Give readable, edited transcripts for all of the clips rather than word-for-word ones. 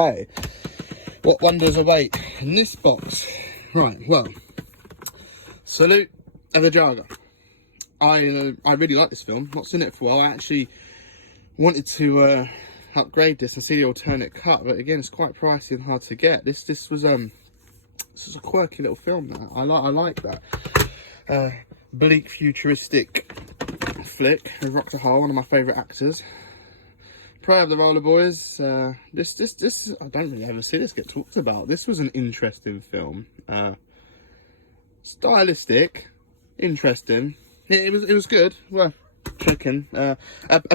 Okay, what wonders await in this box? Right, well, Salute of the Jagger. I really like this film. Not seen it for a while. I actually wanted to upgrade this and see the alternate cut, but again, it's quite pricey and hard to get. This was a quirky little film. That I like that bleak futuristic flick. Dr. Hall, one of my favourite actors. Prey of the Roller Boys. This I don't really ever see this get talked about. This was an interesting film. Stylistic, interesting. It was good. Worth checking. A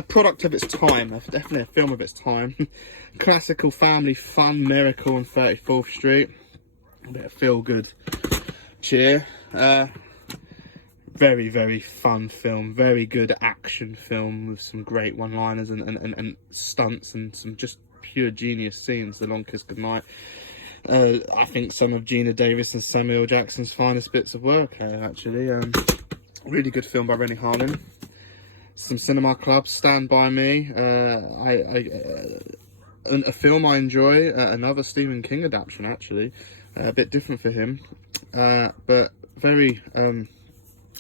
product of its time. Definitely a film of its time. Classical family fun miracle on 34th Street. A bit of feel good cheer. Very, very fun film. Very good action film with some great one-liners and stunts and some just pure genius scenes. The Lonkers Goodnight. I think some of Gina Davis and Samuel L. Jackson's finest bits of work actually. Really good film by Rennie Harlin. Some Cinema Club, Stand By Me. A film I enjoy. Another Stephen King adaptation actually. A bit different for him. But very...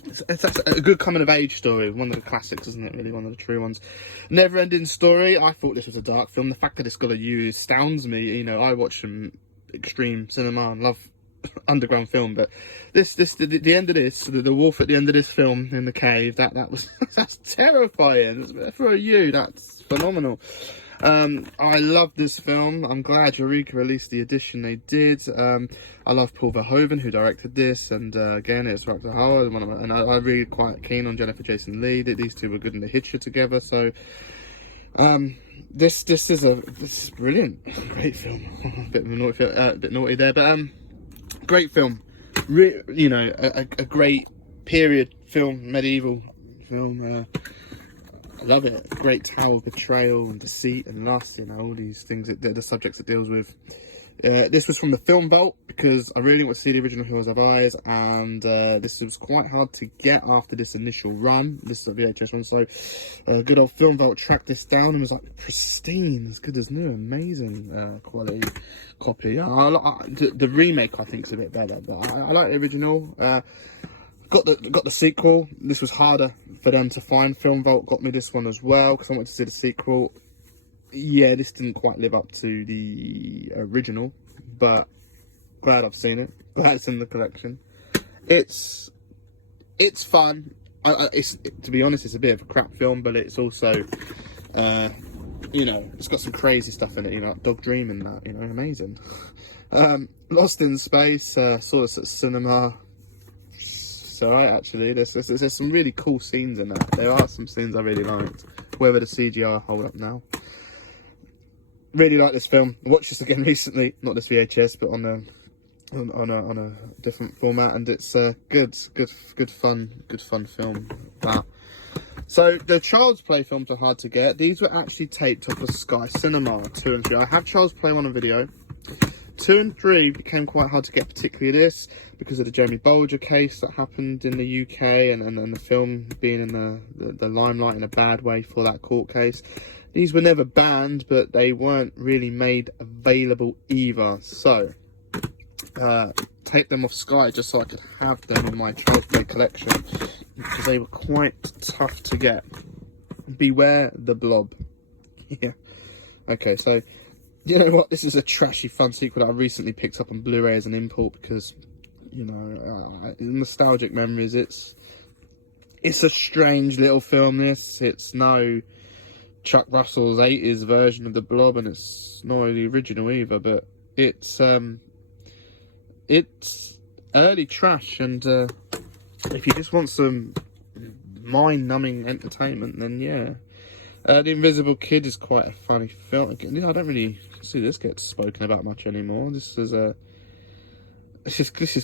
It's a good coming of age story, one of the classics, isn't it, really, one of the true ones. Never Ending Story. I thought this was a dark film. The fact that it's got a U astounds me. You know, I watch some extreme cinema and love underground film, but the end of this, the wolf at the end of this film in the cave, that's terrifying. For a U, that's phenomenal. I love this film. I'm glad Eureka released the edition they did. I love Paul Verhoeven, who directed this, and again, it's Dr. Howard, and I'm really quite keen on Jennifer Jason Leigh. These two were good in the Hitcher together, so this is brilliant. Great film. A bit naughty there, but great film. You know, a great period film, medieval film. I love it. Great tale of betrayal and deceit and lust, you know, all these things, the subjects it deals with. This was from the Film Vault because I really want to see the original Hills Have Eyes, and this was quite hard to get after this initial run. This is a VHS one, so good old Film Vault tracked this down and was like pristine, as good as new, amazing quality copy. The remake I think is a bit better, but I like the original. Got the sequel. This was harder for them to find. Film Vault got me this one as well because I wanted to see the sequel. Yeah, this didn't quite live up to the original, but glad I've seen it. Glad it's in the collection. It's fun. To be honest, it's a bit of a crap film, but it's also, you know, it's got some crazy stuff in it. You know, like Dog Dream and that. You know, amazing. Lost in Space. Saw this at cinema. So actually, there's some really cool scenes in that. There are some scenes I really liked. Whether the CGI hold up now. Really like this film. I watched this again recently, not this VHS, but on a different format, and it's good fun film. That. So the Child's Play films are hard to get. These were actually taped off of Sky Cinema 2 and 3. I have Child's Play 1 on video. 2 and 3 became quite hard to get, particularly this, because of the Jamie Bolger case that happened in the UK and the film being in the limelight in a bad way for that court case. These were never banned, but they weren't really made available either. So, take them off Sky just so I could have them in my Child's Play collection, because they were quite tough to get. Beware the Blob. Yeah. Okay, so... You know what, this is a trashy fun sequel that I recently picked up on Blu-ray as an import because, you know, nostalgic memories. It's a strange little film, this. It's no Chuck Russell's 80s version of the Blob, and it's not the original either, but it's early trash, and if you just want some mind-numbing entertainment, then yeah. The Invisible Kid is quite a funny film. Again, I don't really see this get spoken about much anymore. This is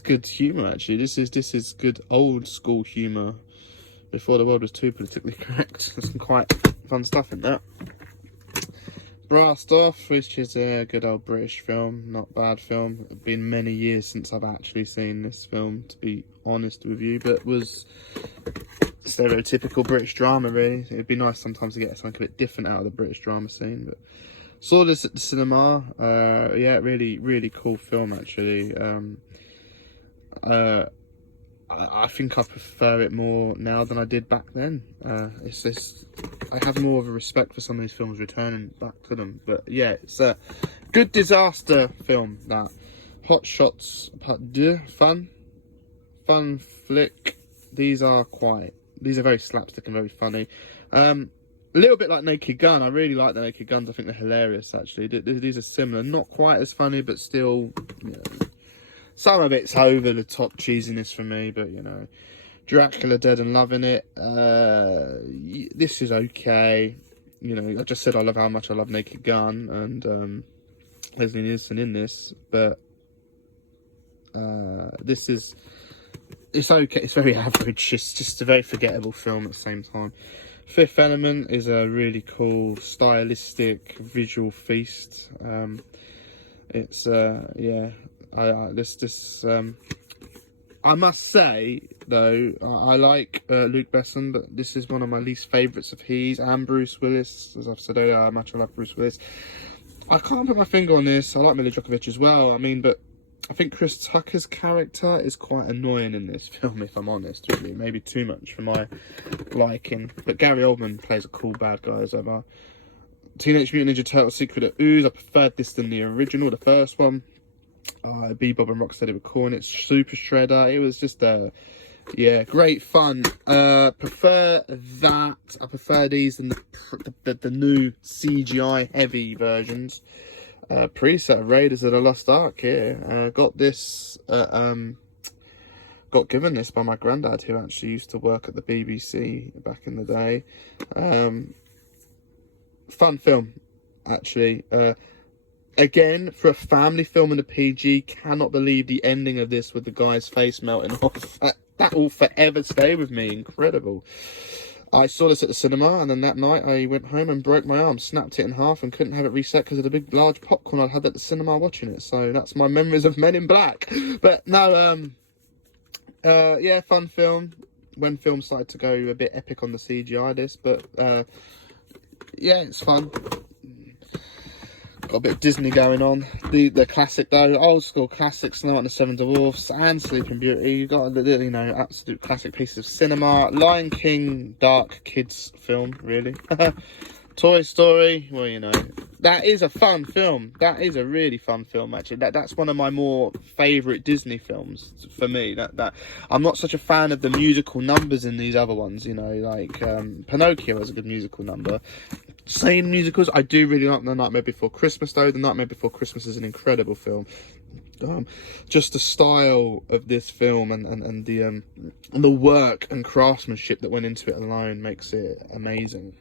good humour actually. This is good old school humour before the world was too politically correct. There's some quite fun stuff in that. Brassed Off, which is a good old British film, not bad film. It's been many years since I've actually seen this film, to be honest with you, but was stereotypical British drama really. It'd be nice sometimes to get something a bit different out of the British drama scene, but Saw this at the cinema. Yeah, really cool film actually. I think I prefer it more now than I did back then. It's this. I have more of a respect for some of these films returning back to them. But yeah, it's a good disaster film. That Hot Shots Part 2, fun flick. These are very slapstick and very funny. A little bit like Naked Gun. I really like the Naked Guns. I think they're hilarious actually. These are similar, not quite as funny, but still, you know, some of it's over the top cheesiness for me, but you know, Dracula Dead and Loving It. This is okay. You know, I just said I love how much I love Naked Gun and Leslie Nielsen in this, but it's okay. It's very average. It's just a very forgettable film at the same time. Fifth Element is a really cool, stylistic, visual feast. It's yeah. I must say though, I like Luke Besson, but this is one of my least favourites of his, and Bruce Willis. As I've said earlier, how much I love Bruce Willis. I can't put my finger on this. I like Mila Djokovic as well. I mean, but I think Chris Tucker's character is quite annoying in this film, if I'm honest with you. Maybe too much for my liking. But Gary Oldman plays a cool bad guy as ever. Teenage Mutant Ninja Turtles Secret of Ooze. I preferred this than the original, the first one. Bebop and Rocksteady were calling it Super Shredder. It was just yeah, great fun. Prefer that. I prefer these than the new CGI heavy versions. Preset of Raiders of the Lost Ark here. Got this. Got given this by my granddad, who actually used to work at the BBC back in the day. Fun film, actually. Again, for a family film and a PG, cannot believe the ending of this with the guy's face melting off. That will forever stay with me. Incredible. I saw this at the cinema, and then that night I went home and broke my arm, snapped it in half, and couldn't have it reset because of the big, large popcorn I'd had at the cinema watching it. So that's my memories of Men in Black. But no, yeah, fun film. When films started to go a bit epic on the CGI, but yeah, it's fun. Got a bit of Disney going on. The classic though, old school classic, Snow White and the Seven Dwarfs and Sleeping Beauty. You got the, you know, absolute classic pieces of cinema. Lion King, dark kids film, really. Toy Story, well, you know, that is a fun film. That is a really fun film, actually. That's one of my more favourite Disney films for me. That I'm not such a fan of the musical numbers in these other ones, you know, like Pinocchio has a good musical number. Same musicals, I do really like The Nightmare Before Christmas, though. The Nightmare Before Christmas is an incredible film. Just the style of this film and the work and craftsmanship that went into it alone makes it amazing.